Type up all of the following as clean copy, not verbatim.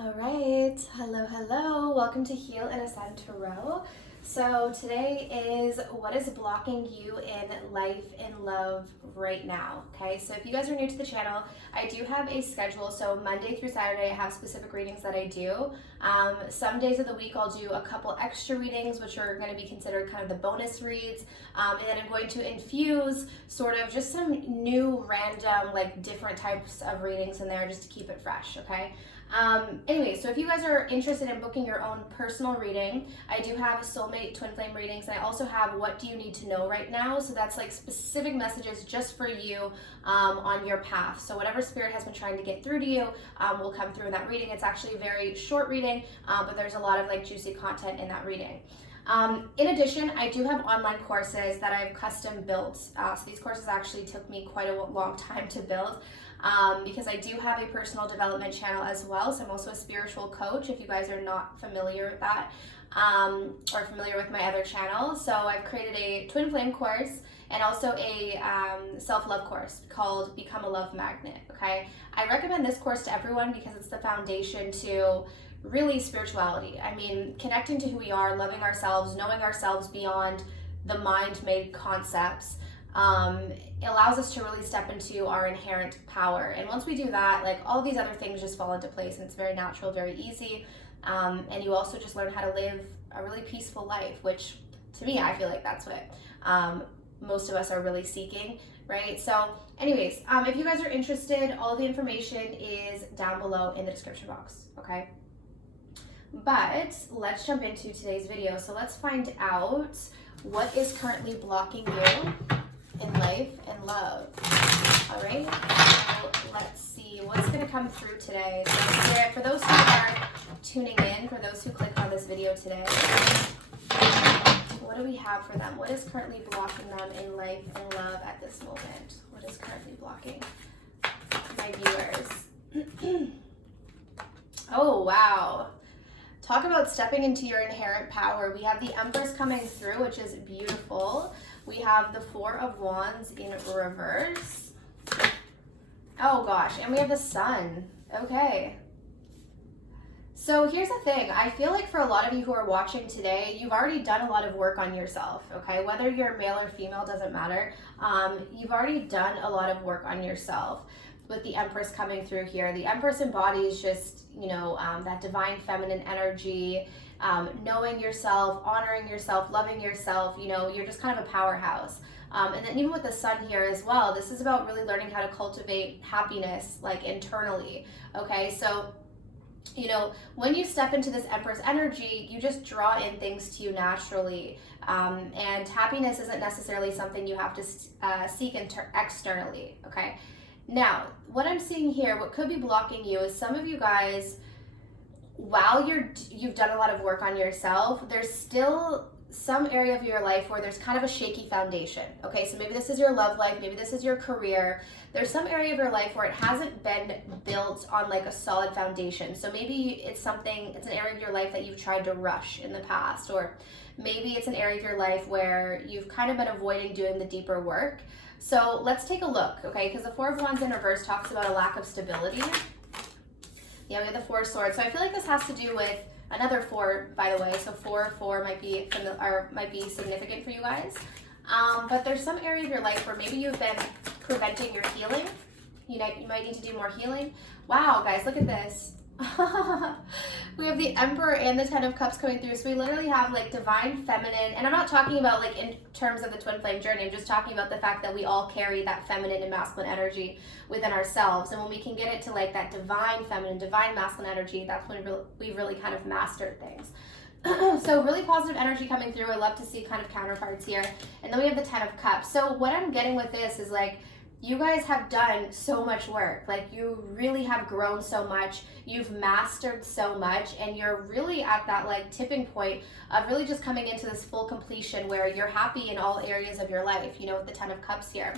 All right, hello. Welcome to Heal and Ascend Tarot. So today is what is blocking you in life and love right now, okay? So if you guys are new to the channel, I do have a schedule. So Monday through Saturday, I have specific readings that I do. Some days of the week, I'll do a couple extra readings, which are gonna be considered kind of the bonus reads. And then I'm going to infuse sort of just some new random, like different types of readings in there just to keep it fresh, okay? Anyway, so if you guys are interested in booking your own personal reading, I do have soulmate twin flame readings, and I also have what do you need to know right now. So that's like specific messages just for you on your path. So whatever spirit has been trying to get through to you will come through in that reading. It's actually a very short reading, but there's a lot of like juicy content in that reading. In addition, I do have online courses that I've custom built. So these courses actually took me quite a long time to build. Because I do have a personal development channel as well. So I'm also a spiritual coach, if you guys are not familiar with that, or familiar with my other channel. So I've created a twin flame course and also a self-love course called Become a Love Magnet, okay? I recommend this course to everyone because it's the foundation to really spirituality. I mean, connecting to who we are, loving ourselves, knowing ourselves beyond the mind-made concepts. It allows us to really step into our inherent power. And once we do that, like all these other things just fall into place, and it's very natural, very easy. And you also just learn how to live a really peaceful life, which to me, I feel like that's what most of us are really seeking, right? So anyways, if you guys are interested, all the information is down below in the description box, okay? But let's jump into today's video. So let's find out what is currently blocking you in life and love. All right, so let's see what's going to come through today. So for those who are tuning in, for those who clicked on this video today, what do we have for them? What is currently blocking them in life and love at this moment? What is currently blocking my viewers? Oh, wow. Talk about stepping into your inherent power. We have the Empress coming through, which is beautiful. We have the Four of Wands in reverse. Oh gosh, and we have the Sun. Okay. So here's the thing. I feel like for a lot of you who are watching today, you've already done a lot of work on yourself, okay? Whether you're male or female, doesn't matter. You've already done a lot of work on yourself with the Empress coming through here. The Empress embodies just, you know, that divine feminine energy, knowing yourself, honoring yourself, loving yourself. You know, you're just kind of a powerhouse. And then even with the Sun here as well, this is about really learning how to cultivate happiness, like internally, okay? So, you know, when you step into this Empress energy, you just draw in things to you naturally. And happiness isn't necessarily something you have to seek externally, okay? Now, what I'm seeing here, what could be blocking you is some of you guys, while you've done a lot of work on yourself, there's still some area of your life where there's kind of a shaky foundation, okay? So maybe this is your love life, maybe this is your career. There's some area of your life where it hasn't been built on like a solid foundation. So maybe it's an area of your life that you've tried to rush in the past, or maybe it's an area of your life where you've kind of been avoiding doing the deeper work. So let's take a look, okay? Because the Four of Wands in reverse talks about a lack of stability. Yeah, we have the Four of Swords. So I feel like this has to do with another four, by the way. So 4 might be significant for you guys. But there's some area of your life where maybe you've been preventing your healing. You know, you might need to do more healing. Wow, guys, look at this. We have the Emperor and the Ten of Cups coming through. So we literally have like divine feminine, and I'm not talking about like in terms of the twin flame journey. I'm just talking about the fact that we all carry that feminine and masculine energy within ourselves. And when we can get it to like that divine feminine, divine masculine energy, that's when we really kind of mastered things. So really positive energy coming through. I love to see kind of counterparts here. And then we have the Ten of Cups. So what I'm getting with this is like, you guys have done so much work. Like you really have grown so much. You've mastered so much, and you're really at that like tipping point of really just coming into this full completion where you're happy in all areas of your life, you know, with the Ten of Cups here.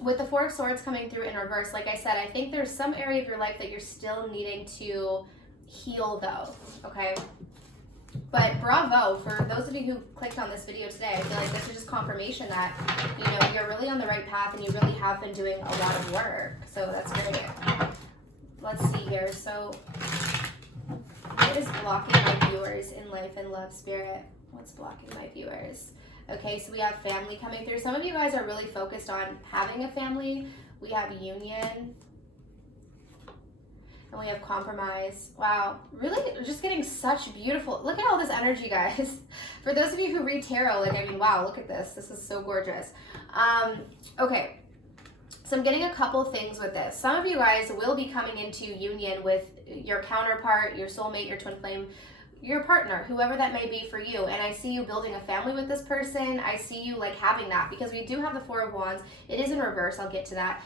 With the Four of Swords coming through in reverse, like I said, I think there's some area of your life that you're still needing to heal though, okay? But bravo for those of you who clicked on this video today. I feel like this is just confirmation that, you know, you're really on the right path and you really have been doing a lot of work. So that's great. Let's see here. So What is blocking my viewers in life and love, Spirit? What's blocking my viewers? Okay, so we have family coming through. Some of you guys are really focused on having a family. We have union. And we have compromise. Wow, really just getting such beautiful, look at all this energy, guys. For those of you who read tarot, like, I mean, wow, look at this. This is so gorgeous. Okay, so I'm getting a couple things with this. Some of you guys will be coming into union with your counterpart, your soulmate, your twin flame, your partner, whoever that may be for you. And I see you building a family with this person. I see you like having that, because we do have the Four of Wands. It is in reverse. I'll get to that.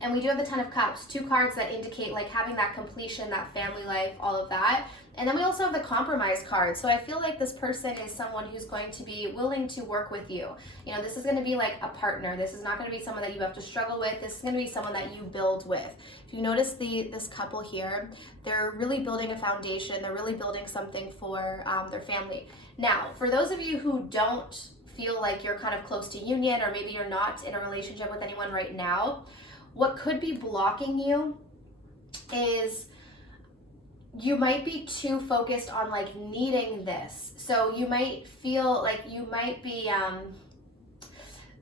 And we do have the Ten of Cups, two cards that indicate like having that completion, that family life, all of that. And then we also have the compromise card. So I feel like this person is someone who's going to be willing to work with you. You know, this is going to be like a partner. This is not going to be someone that you have to struggle with. This is going to be someone that you build with. If you notice this couple here, they're really building a foundation. They're really building something for their family. Now, for those of you who don't feel like you're kind of close to union, or maybe you're not in a relationship with anyone right now, what could be blocking you is you might be too focused on like needing this. So you might feel like you might be,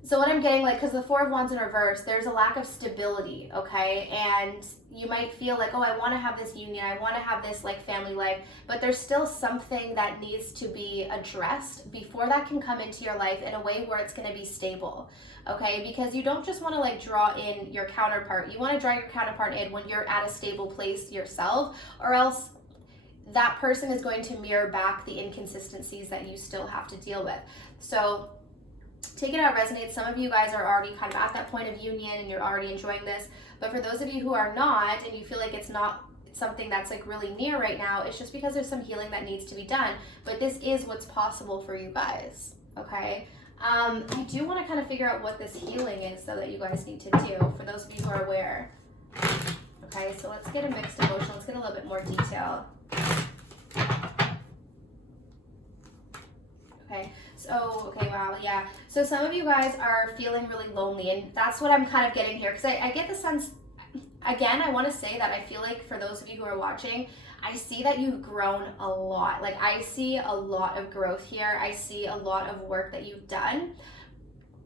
so what I'm getting, like, because the Four of Wands in reverse, there's a lack of stability, okay? And you might feel like, oh, I want to have this union, I want to have this like family life, but there's still something that needs to be addressed before that can come into your life in a way where it's going to be stable, okay? Because you don't just want to like draw in your counterpart. You want to draw your counterpart in when you're at a stable place yourself, or else that person is going to mirror back the inconsistencies that you still have to deal with. So take it how it resonates. Some of you guys are already kind of at that point of union and you're already enjoying this. But for those of you who are not, and you feel like it's not something that's like really near right now, it's just because there's some healing that needs to be done. But this is what's possible for you guys, okay? I do want to kind of figure out what this healing is, though, that you guys need to do, for those of you who are aware. Okay, so let's get a mixed emotion. Let's get a little bit more detail. Okay, so, okay, wow, yeah. So some of you guys are feeling really lonely, and that's what I'm kind of getting here, because I get the sense, again, I want to say that I feel like for those of you who are watching, I see that you've grown a lot. Like, I see a lot of growth here. I see a lot of work that you've done.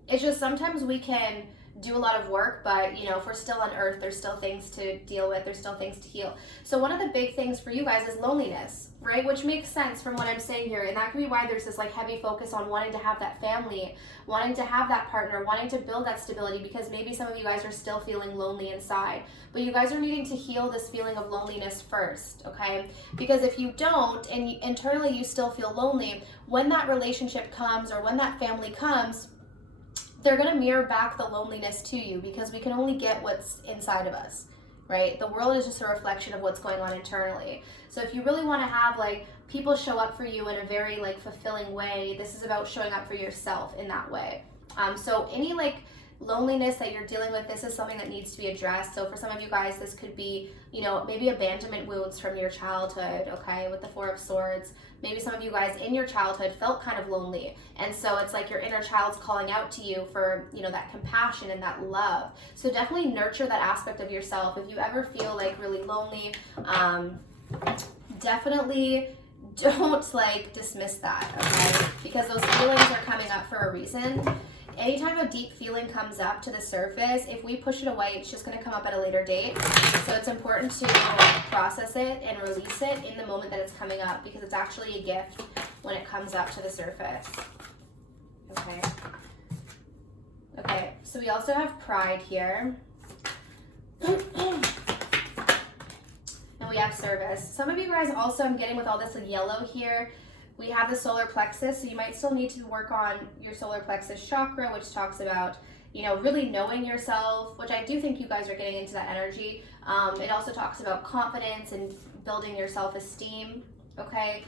It's just sometimes we can do a lot of work, but, you know, if we're still on earth, there's still things to deal with, there's still things to heal. So one of the big things for you guys is loneliness, right? Which makes sense from what I'm saying here, and that could be why there's this like heavy focus on wanting to have that family, wanting to have that partner, wanting to build that stability, because maybe some of you guys are still feeling lonely inside, but you guys are needing to heal this feeling of loneliness first, okay? Because if you don't, and internally you still feel lonely, when that relationship comes, or when that family comes, they're going to mirror back the loneliness to you, because we can only get what's inside of us, right? The world is just a reflection of what's going on internally. So if you really want to have like people show up for you in a very like fulfilling way, this is about showing up for yourself in that way. So any like loneliness that you're dealing with, this is something that needs to be addressed. So for some of you guys, this could be, you know, maybe abandonment wounds from your childhood, okay, with the Four of Swords. Maybe some of you guys in your childhood felt kind of lonely, and so it's like your inner child's calling out to you for, you know, that compassion and that love. So definitely nurture that aspect of yourself. If you ever feel like really lonely, definitely don't like dismiss that, okay, because those feelings are coming up for a reason. Anytime a deep feeling comes up to the surface, if we push it away, it's just going to come up at a later date. So it's important to process it and release it in the moment that it's coming up, because it's actually a gift when it comes up to the surface. Okay. Okay, so we also have pride here. And we have service. Some of you guys also, I'm getting with all this yellow here, we have the solar plexus, so you might still need to work on your solar plexus chakra, which talks about, you know, really knowing yourself, which I do think you guys are getting into that energy. It also talks about confidence and building your self-esteem, okay?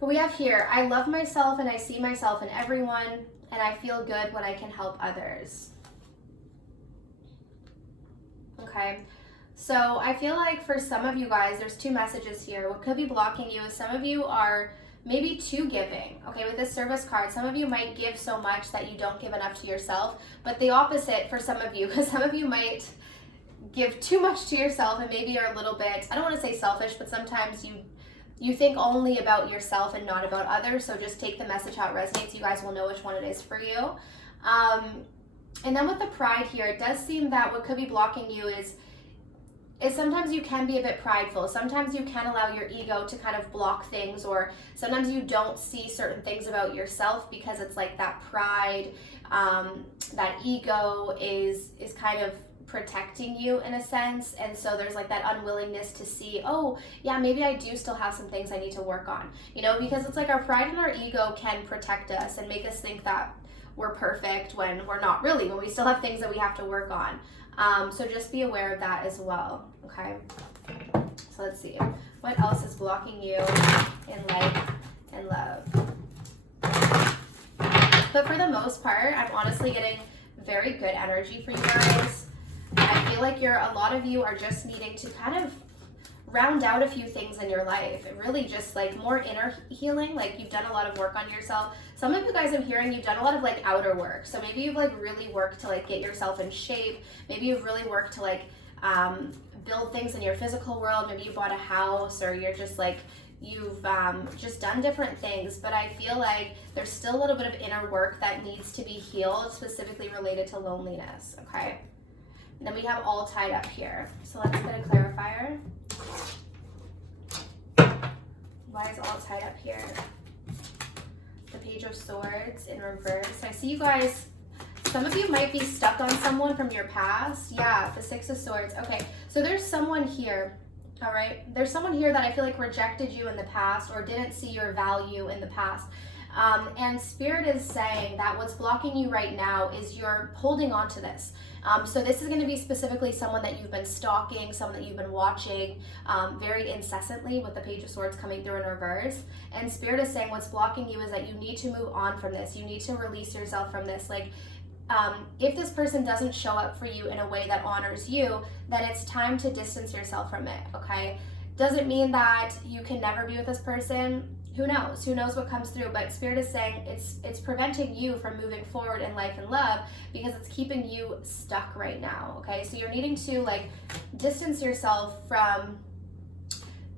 But we have here, I love myself and I see myself in everyone, and I feel good when I can help others. Okay, so I feel like for some of you guys, there's two messages here. What could be blocking you is some of you are maybe too giving, okay? With this service card, some of you might give so much that you don't give enough to yourself, but the opposite for some of you, because some of you might give too much to yourself and maybe you're a little bit, I don't want to say selfish, but sometimes you you think only about yourself and not about others. So just take the message how it resonates. You guys will know which one it is for you. And then with the pride here, it does seem that what could be blocking you is sometimes you can be a bit prideful. Sometimes you can allow your ego to kind of block things, or sometimes you don't see certain things about yourself because it's like that pride, that ego is kind of protecting you in a sense. And so there's like that unwillingness to see, oh yeah, maybe I do still have some things I need to work on, you know, because it's like our pride and our ego can protect us and make us think that we're perfect when we're not really, when we still have things that we have to work on. So just be aware of that as well, okay? So let's see, what else is blocking you in life and love? But for the most part, I'm honestly getting very good energy for you guys. I feel like a lot of you are just needing to kind of round out a few things in your life. It really just like more inner healing, like you've done a lot of work on yourself. Some of you guys I'm hearing you've done a lot of like outer work. So maybe you've like really worked to like get yourself in shape. Maybe you've really worked to like build things in your physical world. Maybe you bought a house, or you're just like, you've just done different things. But I feel like there's still a little bit of inner work that needs to be healed, specifically related to loneliness, okay? And then we have all tied up here. So let's get a clarifier. Why is all tied up here? The Page of Swords in reverse. I see you guys, some of you might be stuck on someone from your past. Yeah, the Six of Swords. Okay, so there's someone here, all right? There's someone here that I feel like rejected you in the past or didn't see your value in the past. And Spirit is saying that what's blocking you right now is you're holding on to this. So this is going to be specifically someone that you've been stalking, someone that you've been watching very incessantly, with the Page of Swords coming through in reverse. And Spirit is saying what's blocking you is that you need to move on from this. You need to release yourself from this. Like, if this person doesn't show up for you in a way that honors you, then it's time to distance yourself from it, okay? Doesn't mean that you can never be with this person. Who knows? Who knows what comes through? But Spirit is saying it's preventing you from moving forward in life and love because it's keeping you stuck right now, okay? So you're needing to like distance yourself from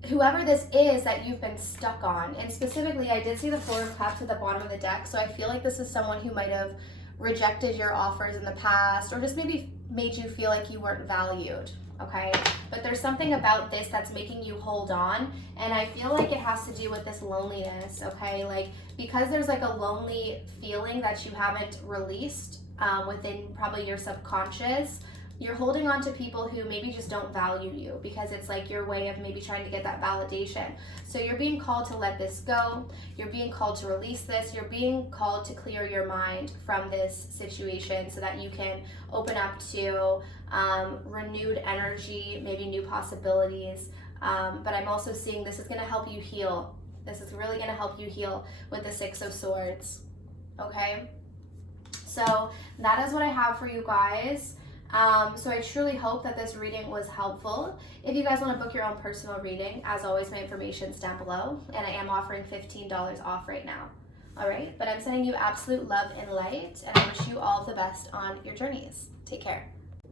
whoever this is that you've been stuck on. And specifically, I did see the Four of Cups at the bottom of the deck, so I feel like this is someone who might have rejected your offers in the past, or just maybe made you feel like you weren't valued, okay? But there's something about this that's making you hold on, and I feel like it has to do with this loneliness, okay? Like, because there's like a lonely feeling that you haven't released within probably your subconscious, you're holding on to people who maybe just don't value you, because it's like your way of maybe trying to get that validation. So you're being called to let this go. You're being called to release this. You're being called to clear your mind from this situation so that you can open up to renewed energy, maybe new possibilities. But I'm also seeing this is going to help you heal. This is really going to help you heal with the Six of Swords, okay? So that is what I have for you guys. So I truly hope that this reading was helpful. If you guys want to book your own personal reading, as always, my information's down below, and I am offering $15 off right now. All right, but I'm sending you absolute love and light, and I wish you all the best on your journeys. Take care.